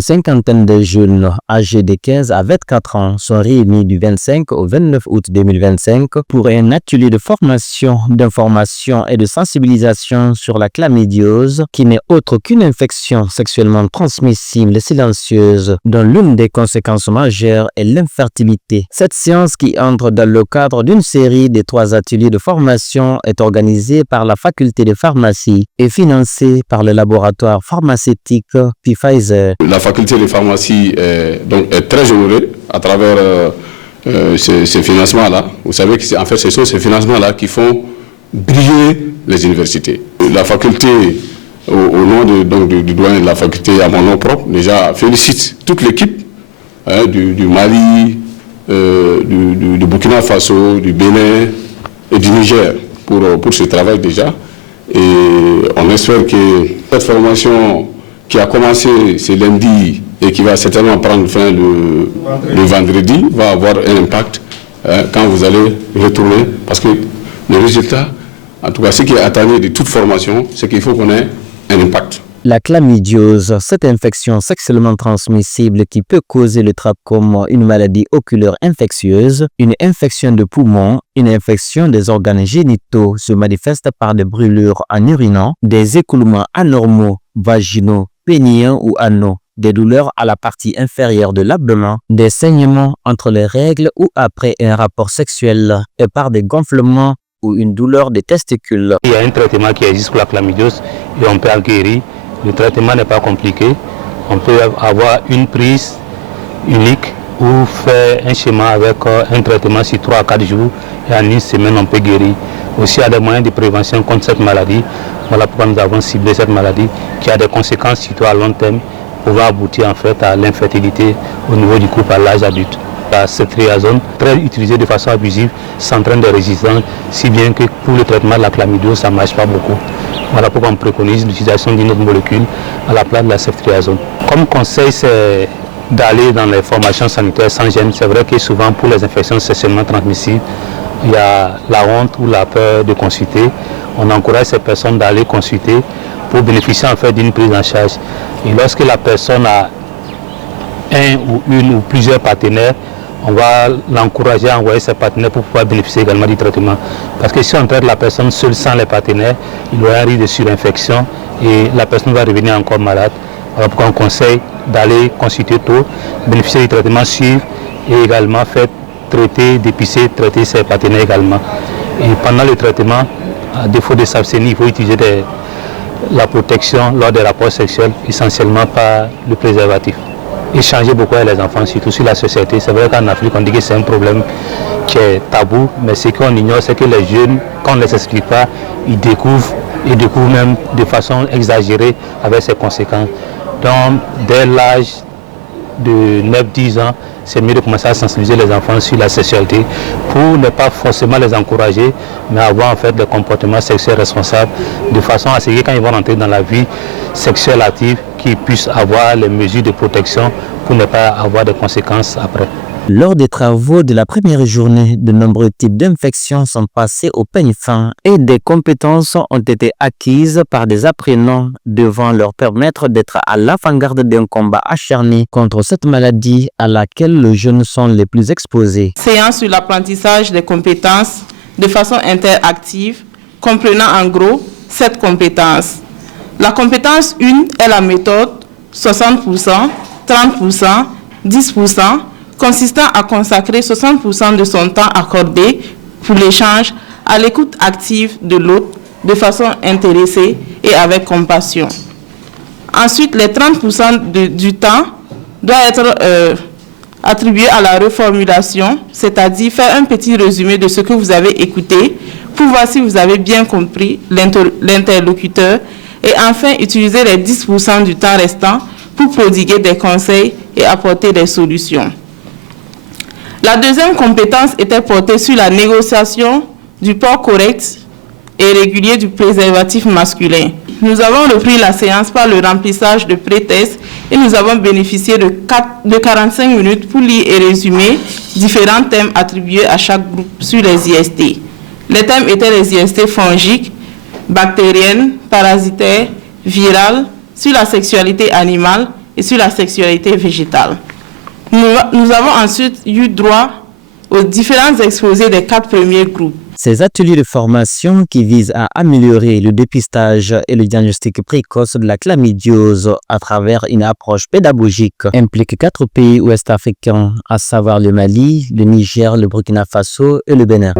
Une cinquantaine de jeunes âgés de 15 à 24 ans sont réunis du 25 au 29 août 2025 pour un atelier de formation, d'information et de sensibilisation sur la chlamydiose, qui n'est autre qu'une infection sexuellement transmissible et silencieuse, dont l'une des conséquences majeures est l'infertilité. Cette séance, qui entre dans le cadre d'une série de 3 ateliers de formation, est organisée par la faculté de pharmacie et financée par le laboratoire pharmaceutique Pfizer. La faculté de pharmacie est très généreuse à travers ces financements-là. Vous savez que en fait, ce sont ces financements-là qui font briller les universités. La faculté, au nom du doyen de la faculté, à mon nom propre, déjà félicite toute l'équipe du Mali, du Burkina Faso, du Bénin et du Niger pour ce travail déjà. Et on espère que cette formation qui a commencé ce lundi et qui va certainement prendre fin le vendredi, va avoir un impact quand vous allez retourner. Parce que le résultat, en tout cas ce qui est attendu de toute formation, c'est qu'il faut qu'on ait un impact. La chlamydiose, cette infection sexuellement transmissible qui peut causer le trachome, une maladie oculaire infectieuse, une infection de poumons, une infection des organes génitaux, se manifeste par des brûlures en urinant, des écoulements anormaux, vaginaux, péniens ou anaux, des douleurs à la partie inférieure de l'abdomen, des saignements entre les règles ou après un rapport sexuel et par des gonflements ou une douleur des testicules. Il y a un traitement qui existe pour la chlamydiose et on peut en guérir. Le traitement n'est pas compliqué. On peut avoir une prise unique ou faire un schéma avec un traitement sur 3 à 4 jours et en une semaine on peut guérir. Aussi, il y a des moyens de prévention contre cette maladie. Voilà pourquoi nous avons ciblé cette maladie qui a des conséquences surtout à long terme, pouvant aboutir en fait à l'infertilité au niveau du couple à l'âge adulte. La ceftriaxone, très utilisée de façon abusive, s'entraîne des résistances, si bien que pour le traitement de la chlamydiose, ça ne marche pas beaucoup. Voilà pourquoi on préconise l'utilisation d'une autre molécule à la place de la ceftriaxone. Comme conseil, c'est d'aller dans les formations sanitaires sans gêne. C'est vrai que souvent pour les infections sexuellement transmissibles, il y a la honte ou la peur de consulter. On encourage ces personnes d'aller consulter pour bénéficier en fait d'une prise en charge. Et lorsque la personne a un ou une ou plusieurs partenaires, on va l'encourager à envoyer ses partenaires pour pouvoir bénéficier également du traitement. Parce que si on traite la personne seule sans les partenaires, il y aura un risque de surinfection et la personne va revenir encore malade. Voilà pourquoi on conseille d'aller consulter tôt, bénéficier du traitement, suivre et également faire traiter, dépister, traiter ses partenaires également. Et pendant le traitement, à défaut de s'abstenir, il faut utiliser la protection lors des rapports sexuels, essentiellement par le préservatif. Échanger beaucoup avec les enfants, surtout sur la société. C'est vrai qu'en Afrique, on dit que c'est un problème qui est tabou, mais ce qu'on ignore, c'est que les jeunes, quand on ne les explique pas, ils découvrent même de façon exagérée avec ses conséquences. Donc, dès l'âge de 9-10 ans, c'est mieux de commencer à sensibiliser les enfants sur la sexualité pour ne pas forcément les encourager, mais avoir en fait des comportements sexuels responsables, de façon à ce que quand ils vont rentrer dans la vie sexuelle active, qu'ils puissent avoir les mesures de protection pour ne pas avoir de conséquences après. Lors des travaux de la première journée, de nombreux types d'infections sont passés au peigne fin et des compétences ont été acquises par des apprenants devant leur permettre d'être à l'avant-garde d'un combat acharné contre cette maladie à laquelle les jeunes sont les plus exposés. Séance sur l'apprentissage des compétences de façon interactive, comprenant en gros 7 compétences. La compétence 1 est la méthode 60%, 30%, 10%, consistant à consacrer 60% de son temps accordé pour l'échange à l'écoute active de l'autre de façon intéressée et avec compassion. Ensuite, les 30% du temps doit être attribué à la reformulation, c'est-à-dire faire un petit résumé de ce que vous avez écouté pour voir si vous avez bien compris l'interlocuteur et enfin utiliser les 10% du temps restant pour prodiguer des conseils et apporter des solutions. La deuxième compétence était portée sur la négociation du port correct et régulier du préservatif masculin. Nous avons repris la séance par le remplissage de pré-tests et nous avons bénéficié de 45 minutes pour lire et résumer différents thèmes attribués à chaque groupe sur les IST. Les thèmes étaient les IST fongiques, bactériennes, parasitaires, virales, sur la sexualité animale et sur la sexualité végétale. Nous avons ensuite eu droit aux différents exposés des 4 premiers groupes. Ces ateliers de formation qui visent à améliorer le dépistage et le diagnostic précoce de la chlamydiose à travers une approche pédagogique impliquent 4 pays ouest-africains, à savoir le Mali, le Niger, le Burkina Faso et le Bénin.